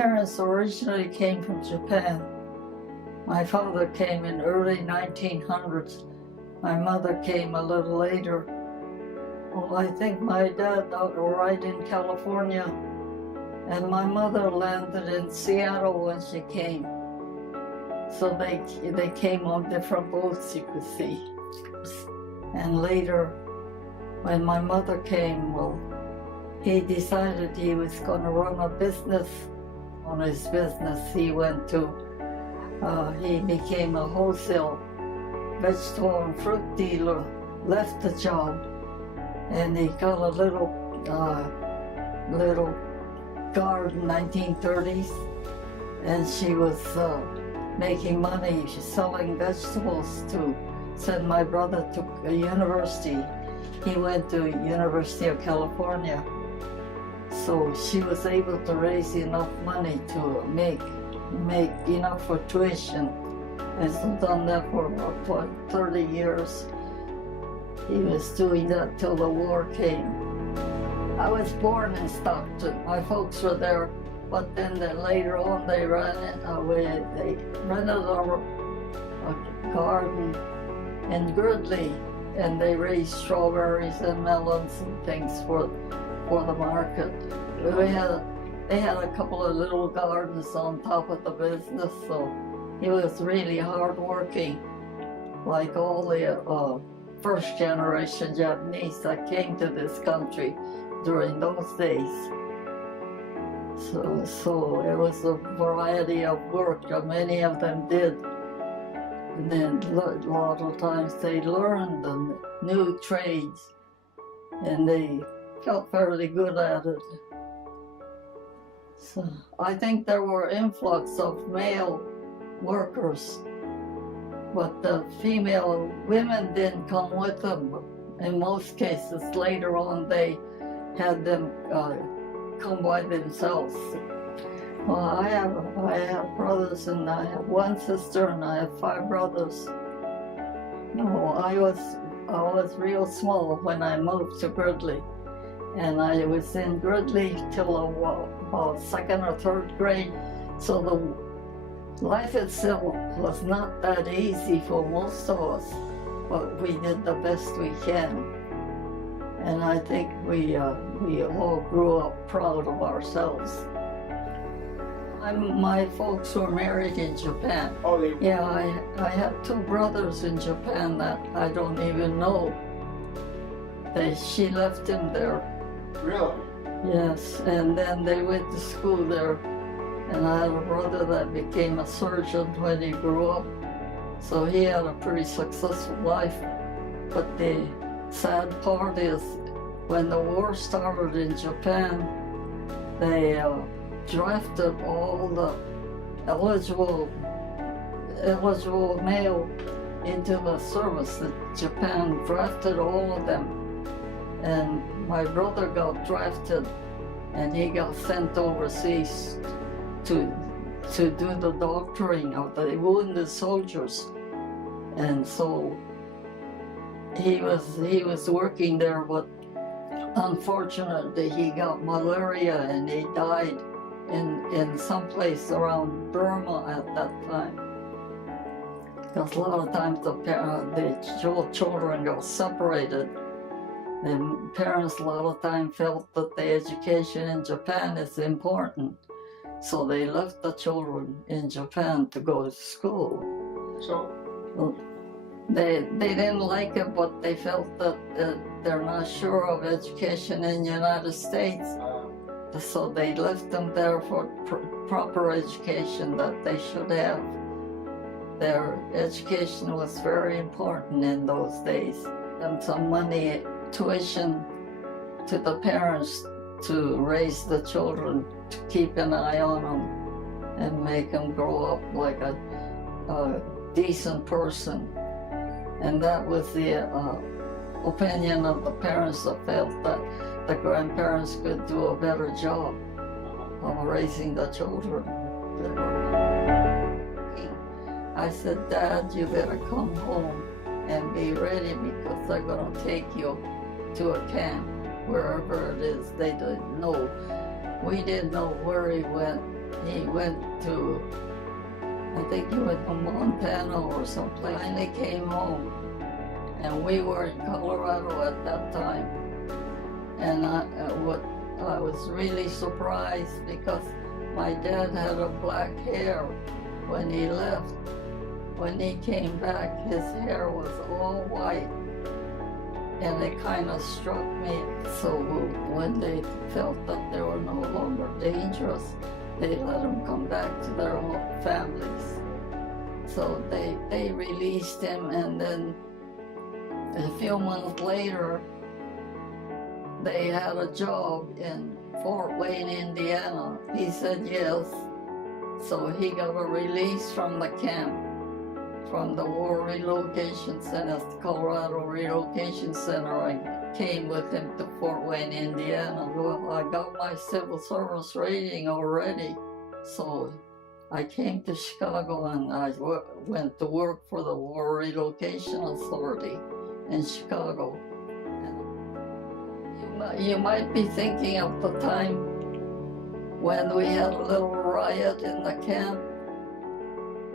parents originally came from Japan. My father came in early 1900s. My mother came a little later. Well, I think my dad arrived in California, and my mother landed in Seattle when she came. So they came on different boats, you could see. And later, when my mother came, well, he decided he was going to run a business. On his business, he became a wholesale vegetable and fruit dealer, left the job, and he got a little garden, 1930s, and she was making money selling vegetables to send my brother to a university. He went to University of California. So she was able to raise enough money to make enough for tuition. And so done that for about 30 years. He was doing that till the war came. I was born in Stockton. My folks were there, but then later on they rented a garden in Gridley, and they raised strawberries and melons and things for the market. They had a couple of little gardens on top of the business, so he was really hardworking, like all the first generation Japanese that came to this country during those days. So it was a variety of work that many of them did. And then a lot of times they learned the new trades, and they got fairly good at it. So I think there were influx of male workers, but the female women didn't come with them. In most cases, later on, they had them come by themselves. Well, I have brothers, and I have one sister, and I have 5 brothers. No, I was real small when I moved to Gridley. And I was in Gridley till about 2nd or 3rd grade, so the life itself was not that easy for most of us, but we did the best we can. And I think we all grew up proud of ourselves. My folks were married in Japan. Oh, they were? Yeah, I have 2 brothers in Japan that I don't even know. She left him there. Really? Yes, and then they went to school there, and I had a brother that became a surgeon when he grew up, so he had a pretty successful life. But the sad part is, when the war started in Japan, they drafted all the eligible male into the service. Japan drafted all of them. And my brother got drafted, and he got sent overseas to do the doctoring of the wounded soldiers. And so he was working there, but unfortunately he got malaria and he died in some place around Burma at that time. Because a lot of times the children got separated. The parents a lot of time felt that the education in Japan is important, so they left the children in Japan to go to school. So they didn't like it, but they felt that they're not sure of education in the United States, so they left them there for proper education that they should have. Their education was very important in those days, and some money, tuition to the parents to raise the children, to keep an eye on them and make them grow up like a decent person. And that was the opinion of the parents that felt that the grandparents could do a better job of raising the children. I said, Dad, you better come home and be ready, because they're going to take you to a camp, wherever it is. They didn't know. We didn't know where he went. he went to, I think he went to Montana or someplace. Finally came home, and we were in Colorado at that time. And I was really surprised because my dad had a black hair when he left. When he came back, his hair was all white, and it kind of struck me. So when they felt that they were no longer dangerous, they let them come back to their own families. So they released him, and then a few months later, they had a job in Fort Wayne, Indiana. He said yes. So he got a release from the camp, from the War Relocation Center, the Colorado Relocation Center. I came with him to Fort Wayne, Indiana. Well, I got my civil service rating already. So I came to Chicago, and I went to work for the War Relocation Authority in Chicago. You might be thinking of the time when we had a little riot in the camp.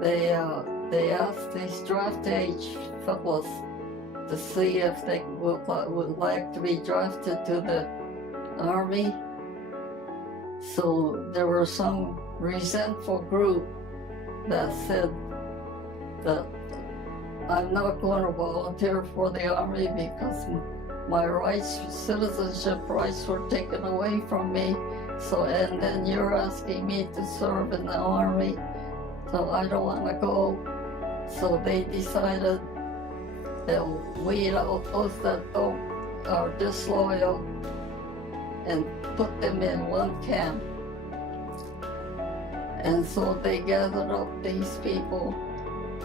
They asked these draft age fellows to see if they would like to be drafted to the Army. So there were some resentful group that said that I'm not going to volunteer for the Army because my rights, citizenship rights, were taken away from me. So, and then you're asking me to serve in the Army, so I don't want to go. So they decided they'll weed out those that are disloyal and put them in one camp. And so they gathered up these people,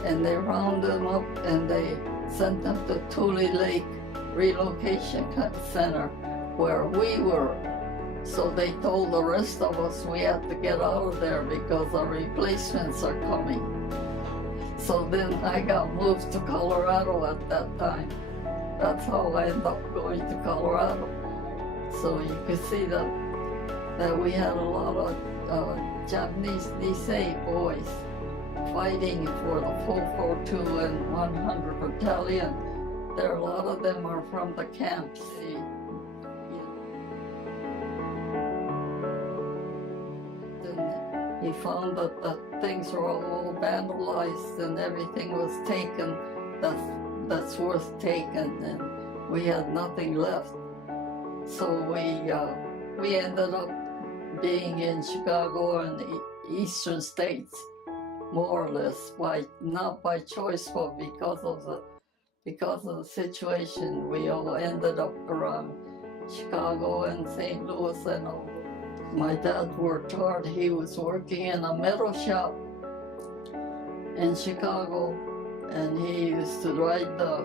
and they rounded them up, and they sent them to Tule Lake Relocation Center where we were. So they told the rest of us we had to get out of there because the replacements are coming. So then I got moved to Colorado at that time. That's how I ended up going to Colorado. So you could see that we had a lot of Japanese Nisei boys fighting for the 442 and 100 Battalion. There, a lot of them are from the camps. He found that the things were all vandalized and everything was taken that's worth taking, and we had nothing left. So we ended up being in Chicago and the eastern states, more or less, not by choice, but because of the situation. We all ended up around Chicago and St. Louis and all. My dad worked hard. He was working in a metal shop in Chicago, and he used to ride the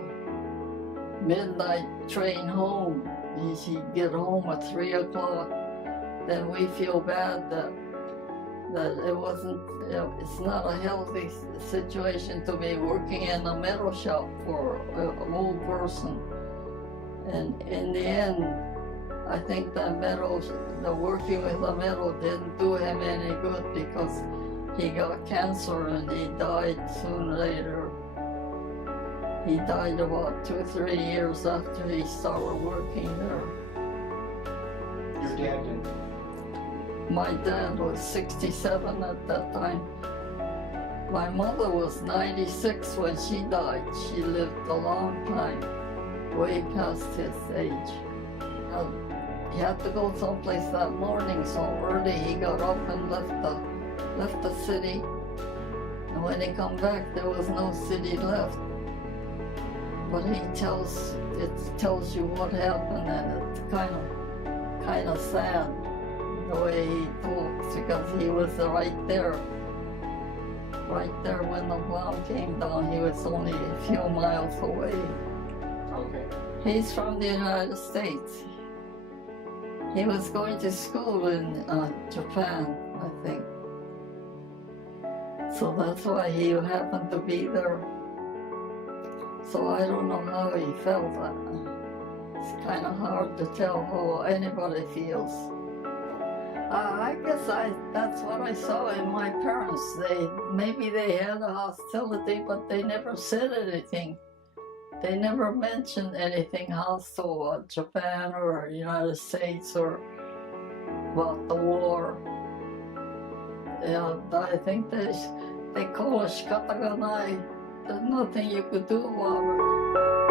midnight train home. He'd get home at 3 o'clock. Then we feel bad that it wasn't, it's not a healthy situation to be working in a metal shop for an old person. And in the end, I think the working with the metal didn't do him any good because he got cancer and he died soon later. He died about 2 or 3 years after he started working there. Your dad didn't? My dad was 67 at that time. My mother was 96 when she died. She lived a long time, way past his age. He had to go someplace that morning, so early he got up and left the city. And when he come back, there was no city left. But it tells you what happened, and it's kind of sad the way he talks, because he was right there when the bomb came down. He was only a few miles away. Okay. He's from the United States. He was going to school in Japan, I think. So that's why he happened to be there. So I don't know how he felt. It's kind of hard to tell how anybody feels. I guess that's what I saw in my parents. Maybe they had a hostility, but they never said anything. They never mentioned anything hostile about Japan or United States or about the war. And I think they call it shikata ga nai. There's nothing you could do about it.